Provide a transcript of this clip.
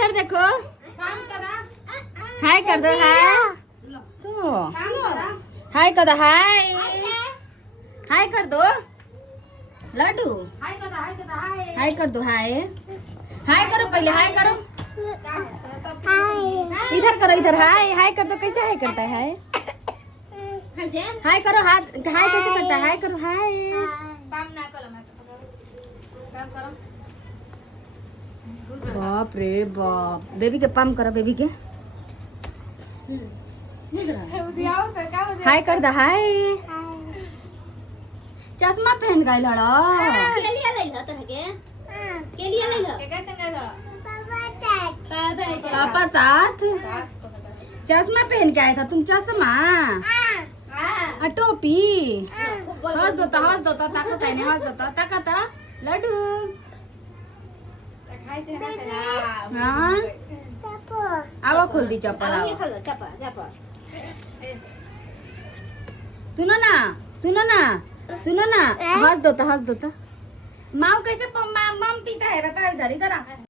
इधर देखो, हाय कर दो, हाय हाय कर दो, हाय हाय कर दो लड्डू, हाय कर दो, हाय हाय करो, पहले हाय करो, इधर करो, इधर हाय हाय कर दो। कैसे हाय करता है? हाय करो, हाथ हाय कैसे करता है? हाय करो, हाय बाप रे बाप। बेबी के पंप करो, बेबी के हाय कर दो, हाय चश्मा पहन गए लड़ा पापा साथ चश्मा पहन के आया था तुम। चश्मा टोपी हंस दो, हंस दो, ताकत है, हंस दो, ताकत लड्डू। हाँ आओ खोल दी चप्पल। सुनो ना, सुनो ना, सुनो ना, हंस दो, हंस दो। माँ कैसे मम पीता है? बताओ, इधर इधर आ।